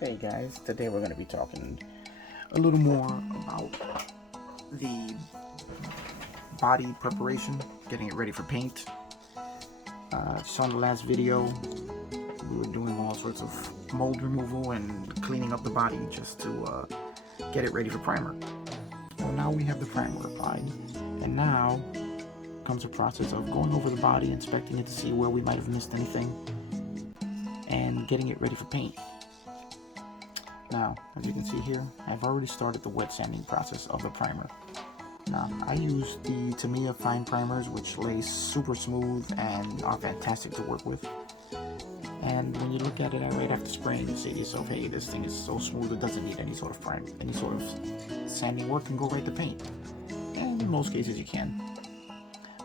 Hey guys, today we're going to be talking a little more about the body preparation, getting it ready for paint. Just on the last video, we were doing all sorts of mold removal and cleaning up the body just to get it ready for primer. Well, now we have the primer applied, and now comes the process of going over the body, inspecting it to see where we might have missed anything, and getting it ready for paint. Now, as you can see here, I've already started the wet sanding process of the primer. Now, I use the Tamiya fine primers, which lay super smooth and are fantastic to work with. And when you look at it right after spraying, you say to yourself, hey, this thing is so smooth it doesn't need any sort of primer, any sort of sanding work, and go right to paint. And in most cases you can.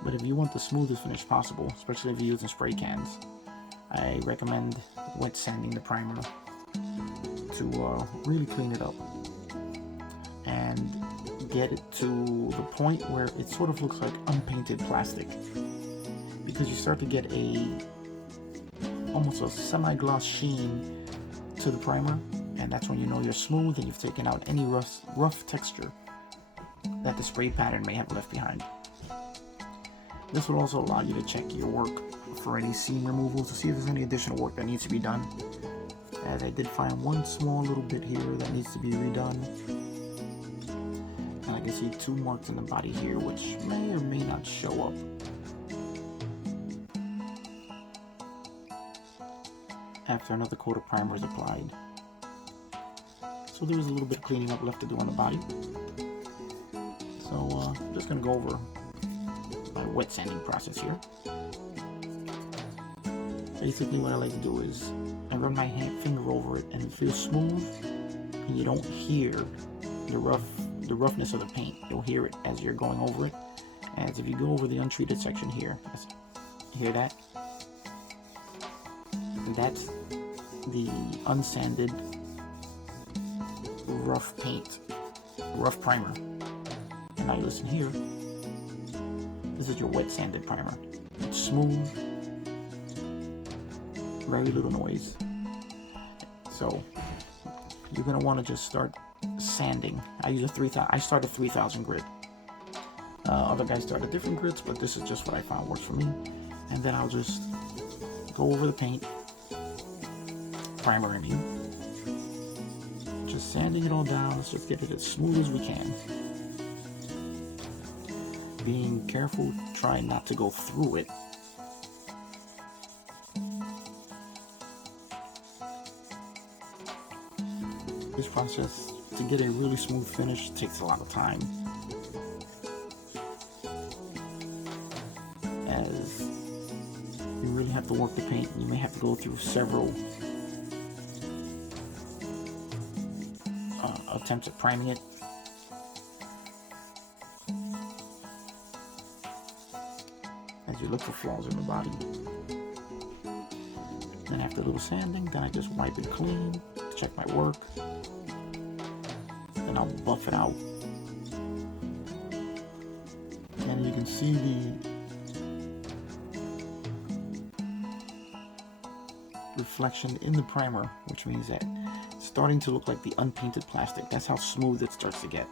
But if you want the smoothest finish possible, especially if you're using spray cans, I recommend wet sanding the primer to really clean it up and get it to the point where it sort of looks like unpainted plastic, because you start to get almost a semi-gloss sheen to the primer, and that's when you know you're smooth and you've taken out any rough texture that the spray pattern may have left behind. This will also allow you to check your work for any seam removals to see if there's any additional work that needs to be done, as I did find one small little bit here that needs to be redone. And I can see two marks in the body here which may or may not show up. After another coat of primer is applied. So there is a little bit of cleaning up left to do on the body. So I'm just going to go over my wet sanding process here. Basically what I like to do is I run my finger over it, and it feels smooth, and you don't hear the roughness of the paint. You'll hear it as you're going over it. As if you go over the untreated section here, you hear that? That's the unsanded rough paint, rough primer. And now you listen here. This is your wet sanded primer. It's smooth, very little noise. So you're gonna want to just start sanding. I use I start a 3000 grit. Other guys start at different grits, but this is just what I found works for me. And then I'll just go over the paint, primer I mean, just sanding it all down. Let's just get it as smooth as we can. Being careful, trying not to go through it. This process, to get a really smooth finish, takes a lot of time, as you really have to work the paint. You may have to go through several attempts at priming it. As you look for flaws in the body. Then after a little sanding, then I just wipe it clean, check my work. Then I'll buff it out. And you can see the reflection in the primer, which means that it's starting to look like the unpainted plastic. That's how smooth it starts to get.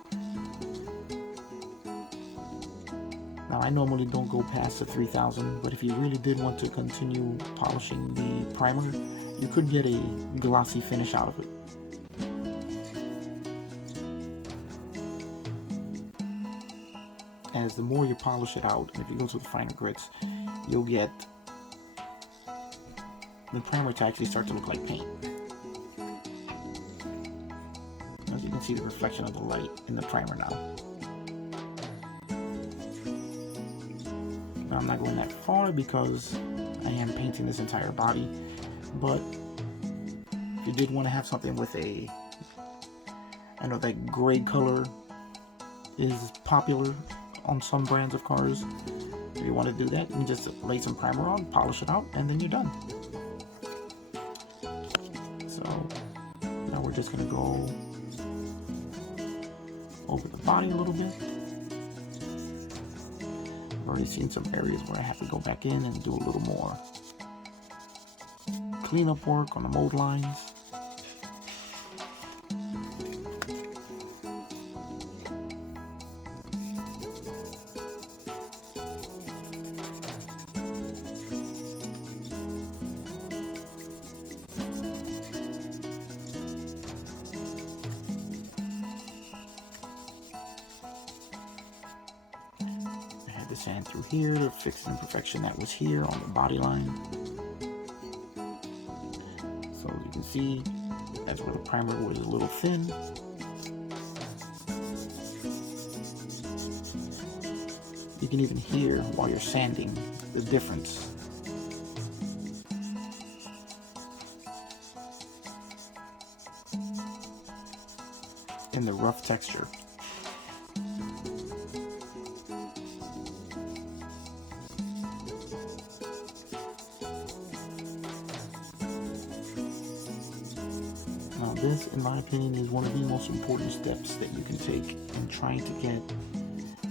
Now, I normally don't go past the 3000, but if you really did want to continue polishing the primer, you could get a glossy finish out of it. As the more you polish it out, and if you go to the finer grits, you'll get the primer to actually start to look like paint. As you can see the reflection of the light in the primer now. Now, I'm not going that far because I am painting this entire body, but if you did want to have something with I know that gray color is popular on some brands of cars. If you want to do that, you can just lay some primer on, polish it out, and then you're done. So now we're just going to go over the body a little bit. I've already seen some areas where I have to go back in and do a little more cleanup work on the mold lines. sand through here to fix the imperfection that was here on the body line. So as you can see, that's where the primer was a little thin. You can even hear while you're sanding the difference. In the rough texture. Now this, in my opinion, is one of the most important steps that you can take in trying to get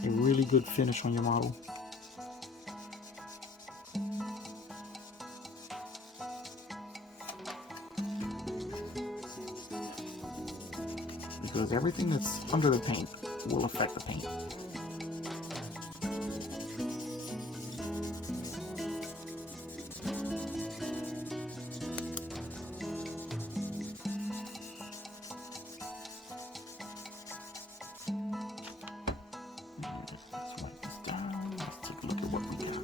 a really good finish on your model. Because everything that's under the paint will affect the paint. Let's wipe this down. Let's take a look at what we got.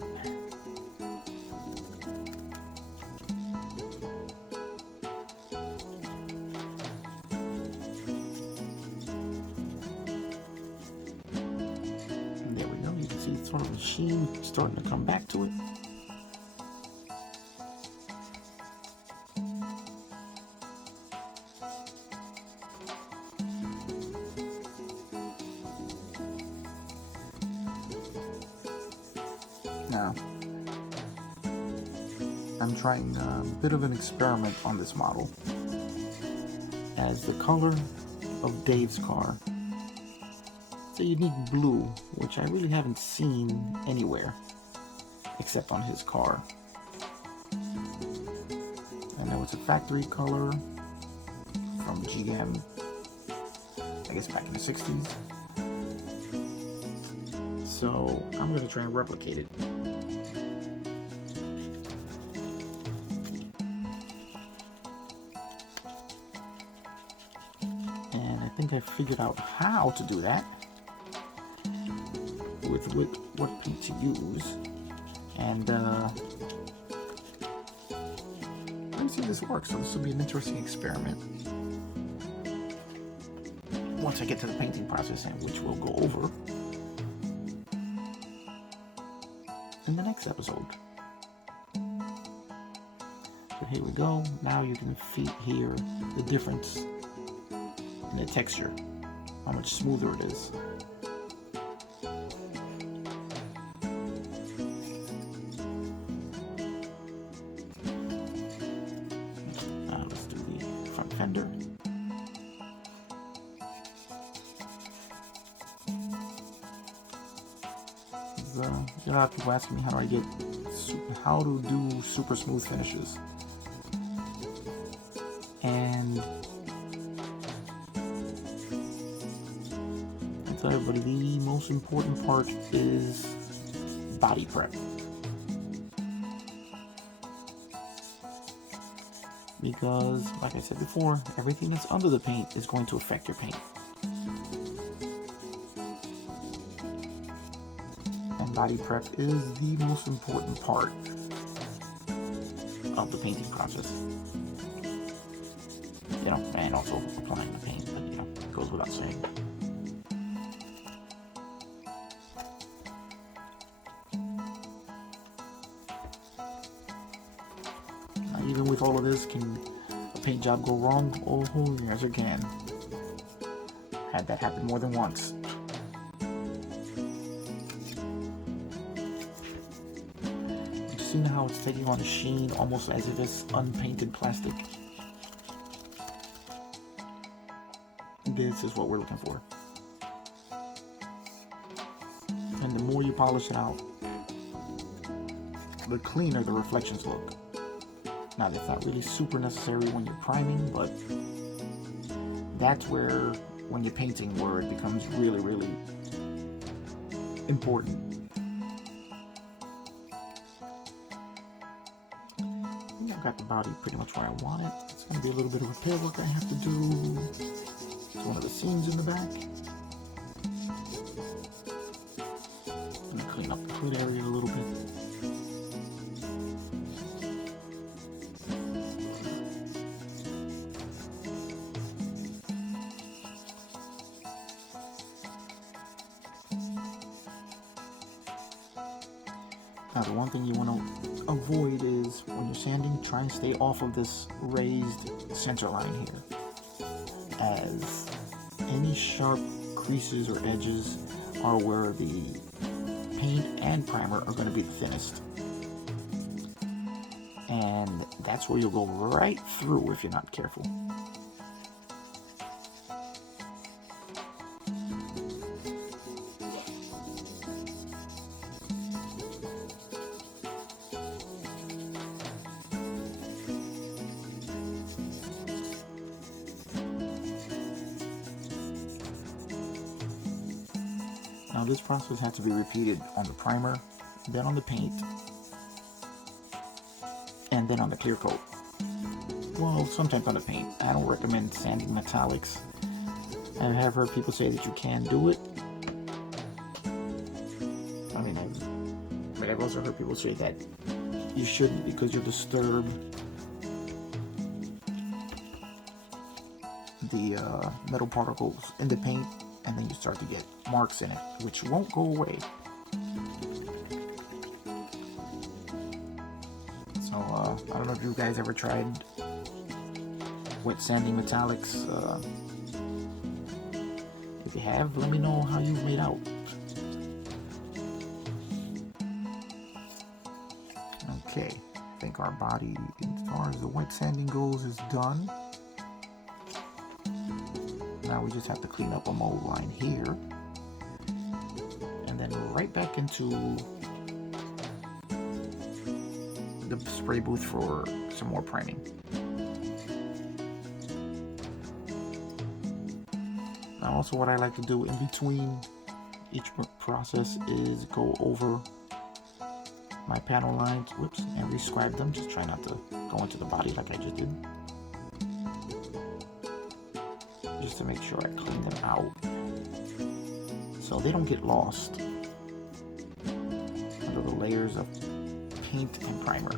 Sort of the sheen starting to come back to it. Now, I'm trying a bit of an experiment on this model, as the color of Dave's car. It's a unique blue, which I really haven't seen anywhere except on his car. I know it's a factory color from GM, I guess back in the 60s. So I'm going to try and replicate it. And I think I figured out how to do that. With what paint to use, and let me see if this works. So this will be an interesting experiment once I get to the painting process, and which we'll go over in the next episode. So here we go. Now you can hear the difference in the texture, how much smoother it is. Fender. A lot of people asking me how to do super smooth finishes, and I tell everybody the most important part is body prep. Because, like I said before, everything that's under the paint is going to affect your paint. And body prep is the most important part of the painting process. You know, and also applying the paint, but you know, it goes without saying. Even with all of this, can a paint job go wrong? Oh, yes it can. Had that happen more than once. You see how it's taking on a sheen almost as if it's unpainted plastic? This is what we're looking for. And the more you polish it out, the cleaner the reflections look. Now, that's not really super necessary when you're priming, but that's where, when you're painting, where it becomes really, really important. I think I've got the body pretty much where I want it. It's going to be a little bit of repair work I have to do. It's one of the seams in the back. And the clean up the hood area a little bit. Now the one thing you want to avoid is when you're sanding, try and stay off of this raised center line here, as any sharp creases or edges are where the paint and primer are going to be the thinnest. And that's where you'll go right through if you're not careful. Now this process had to be repeated on the primer, then on the paint, and then on the clear coat. Well, sometimes on the paint. I don't recommend sanding metallics. I have heard people say that you can do it. I mean, but I've also heard people say that you shouldn't, because you'll disturb the metal particles in the paint, and then you start to get marks in it, which won't go away. So I don't know if you guys ever tried wet sanding metallics. If you have, let me know how you've made out. Okay, I think our body, as far as the wet sanding goes, is done. Now we just have to clean up a mold line here, and then right back into the spray booth for some more priming. Now also what I like to do in between each process is go over my panel lines, and rescribe them. Just try not to go into the body like I just did. Just to make sure I clean them out so they don't get lost under the layers of paint and primer.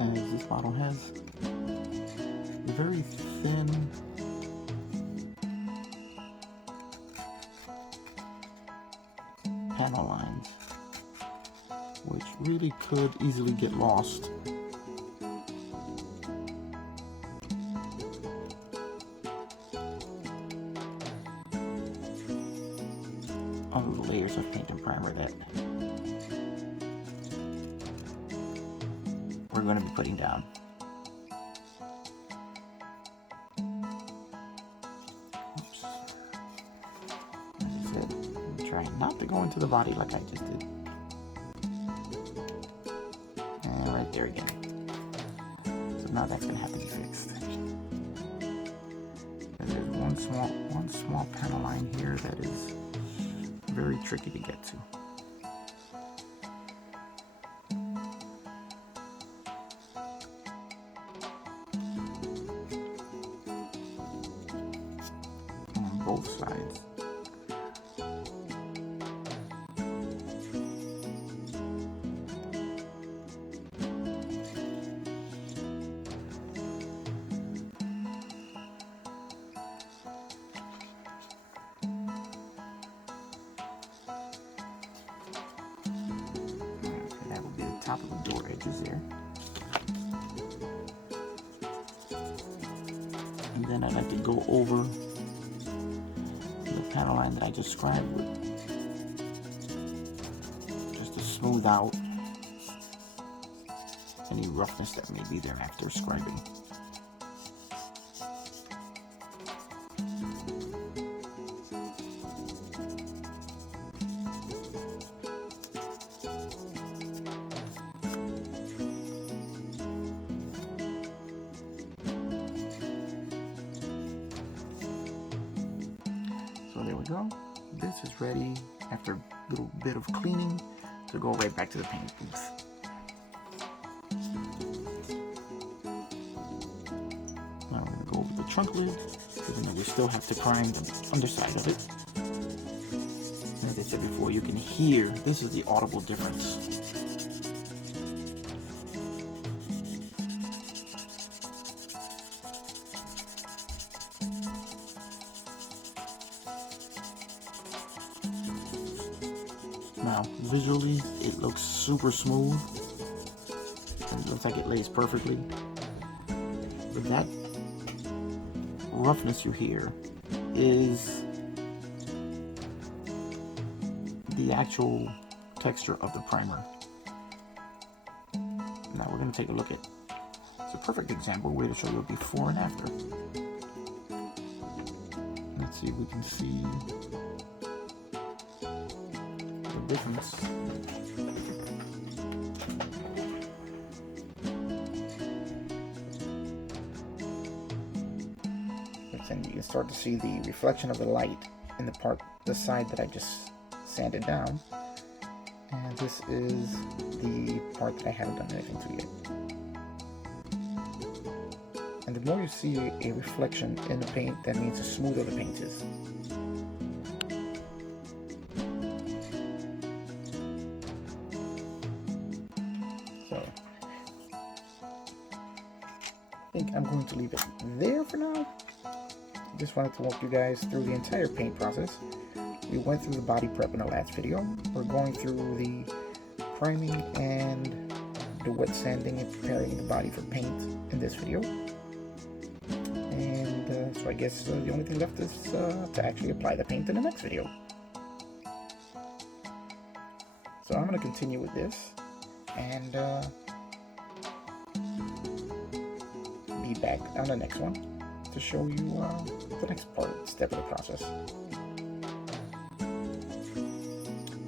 As this bottle has very thin panel lines, which really could easily get lost under the layers of paint and primer that we're going to be putting down. Trying not to go into the body like I just did. And right there again. So now that's gonna have to be fixed. There's one small panel line here that is very tricky to get to. On both sides. Top of the door edges there. And then I like to go over the panel line that I just scribed with, just to smooth out any roughness that may be there after scribing. go. This is ready after a little bit of cleaning to go right back to the paint booth. Now we're going to go over the trunk lid, even though we still have to prime the underside of it. As I said before, you can hear, this is the audible difference. Now, visually, it looks super smooth. It looks like it lays perfectly. But that roughness you hear is the actual texture of the primer. Now we're going to take a look at, it's a perfect example, way to show you a before and after. Let's see if we can see the difference. And you can start to see the reflection of the light in the side that I just sanded down. And this is the part that I haven't done anything to yet. And the more you see a reflection in the paint, that means the smoother the paint is. So I think I'm going to leave it there for now. Just wanted to walk you guys through the entire paint process. We went through the body prep in the last video. We're going through the priming and the wet sanding and preparing the body for paint in this video. And so I guess the only thing left is to actually apply the paint in the next video. So I'm going to continue with this and be back on the next one to show you the next step of the process.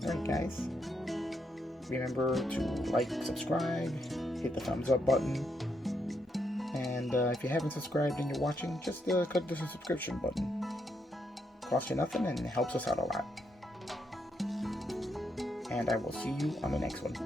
Alright guys, remember to like, subscribe, hit the thumbs up button, and if you haven't subscribed and you're watching, just click the subscription button. Costs you nothing and it helps us out a lot. And I will see you on the next one.